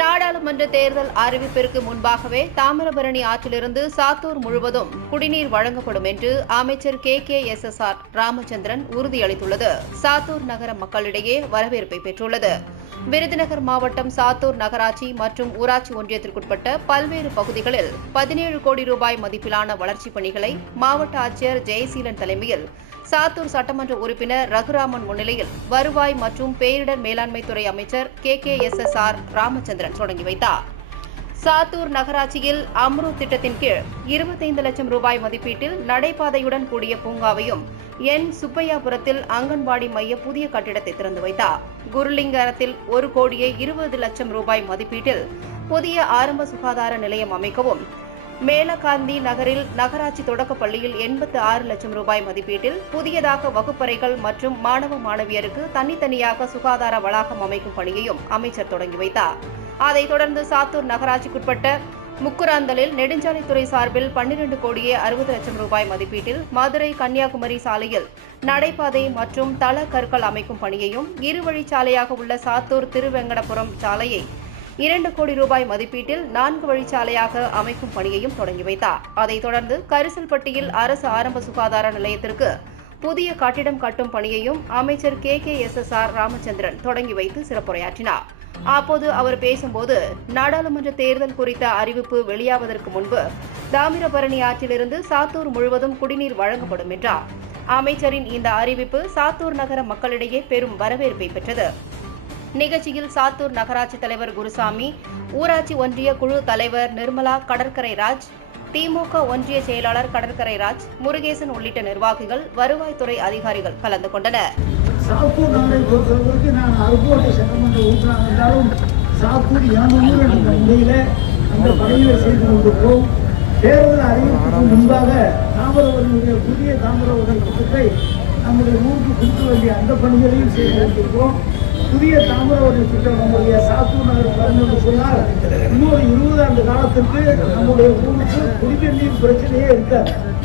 நாடாளுமன்ற தேர்தல் அறிவிப்பிற்கு முன்பாகவே தாமிரபரணி ஆற்றிலிருந்து சாத்தூர் முழுவதும் குடிநீர் வழங்கப்படும் என்று அமைச்சர் K. K. S. S. R. Ramachandran உறுதியளித்துள்ளது. Sattur நகர மக்களிடையே வரவேற்பை பெற்றுள்ளது. விருதுநகர் மாவட்டம் சாத்தூர் நகராட்சி மற்றும் ஊராட்சி ஒன்றியத்திற்குட்பட்ட பல்வேறு பகுதிகளில் பதினேழு கோடி ரூபாய் மதிப்பிலான வளர்ச்சிப் பணிகளை மாவட்ட ஆட்சியர் ஜெயசீலன் தலைமையில் சாத்தூர் சட்டமன்ற உறுப்பினர் ரகுராமன் முன்னிலையில் வருவாய் மற்றும் பேரிடர் மேலாண்மைத்துறை அமைச்சர் K. K. S. S. R. Ramachandran தொடங்கி வைத்தார். சாத்தூர் நகராட்சியில் அம்ருத் திட்டத்தின் கீழ் இருபத்தைந்து லட்சம் ரூபாய் மதிப்பீட்டில் நடைபாதையுடன் கூடிய பூங்காவையும் என். சுப்பையாபுரத்தில் அங்கன்வாடி மைய புதிய கட்டிடத்தை திறந்து வைத்தார். குருலிங்கரத்தில் ஒரு கோடியே இருபது லட்சம் ரூபாய் மதிப்பீட்டில் புதிய ஆரம்ப சுகாதார நிலையம் அமைக்கவும் மேலகாந்தி நகரில் நகராட்சி தொடக்கப் பள்ளியில் எண்பத்து ஆறு லட்சம் ரூபாய் மதிப்பீட்டில் புதியதாக வகுப்பறைகள் மற்றும் மாணவ மாணவியருக்கு தனித்தனியாக சுகாதார வளாகம் அமைக்கும் பணியையும் அமைச்சர் தொடங்கி வைத்தார். அதைத் தொடர்ந்து சாத்தூர் நகராட்சிக்குட்பட்ட முக்குராந்தலில் நெடுஞ்சாலைத்துறை சார்பில் பன்னிரண்டு கோடியே அறுபது லட்சம் ரூபாய் மதிப்பீட்டில் மதுரை கன்னியாகுமரி சாலையில் நடைபாதை மற்றும் தள கற்கள் அமைக்கும் பணியையும் இருவழிச்சாலையாக உள்ள சாத்தூர் திருவெங்கடபுரம் சாலையை இரண்டு கோடி ரூபாய் மதிப்பீட்டில் நான்கு வழிச்சாலையாக அமைக்கும் பணியையும் தொடங்கி வைத்தார். அதைத் தொடர்ந்து கரிசல்பட்டியில் அரசு ஆரம்ப சுகாதார நிலையத்திற்கு புதிய கட்டிடம் கட்டும் பணியையும் அமைச்சர் K K S S R Ramachandran தொடங்கி வைத்து சிறப்புரையாற்றினார். அப்போது அவர் பேசும்போது நாடாளுமன்ற தேர்தல் குறித்த அறிவிப்பு வெளியாவதற்கு முன்பு தாமிரபரணி ஆற்றிலிருந்து சாத்தூர் முழுவதும் குடிநீர் வழங்கப்படும் என்றார். அமைச்சரின் இந்த அறிவிப்பு சாத்தூர் நகர மக்களிடையே பெரும் வரவேற்பை பெற்றது. நிகழ்ச்சியில் சாத்தூர் நகராட்சி தலைவர் குருசாமி ஊராட்சி ஒன்றிய குழு தலைவர் நிர்மலா கடற்கரை ராஜ் திமுக ஒன்றிய செயலாளர் கடற்கரை ராஜ் முருகேசன் உள்ளிட்ட நிர்வாகிகள் வருவாய்த்துறை அதிகாரிகள் கலந்து கொண்டனர். சாத்தூர் நாளை பொறுத்தவரைக்கு நான் அருக்கோட்டை சட்டமன்ற உறுப்பினர் இருந்தாலும் சாத்தூர் யானூர் என்ற முறையில் அந்த பணிகளை செய்து கொண்டிருக்கிறோம். தேர்தல் அறிவிப்புக்கு முன்பாக தாமரவர்களுடைய புதிய தாமரவர்கள் திட்டத்தை நம்முடைய ஊருக்கு கொடுக்க வேண்டிய அந்த பணிகளையும் செய்து கொண்டிருக்கிறோம். புதிய தாமிரவரன் திட்டம் நம்முடைய சாத்தூர் நகர் பிறந்தது சொன்னால் இன்னொரு இருபது ஆண்டு காலத்திற்கு நம்முடைய ஊருக்கு குடிநீர் பிரச்சனையே இருக்காது.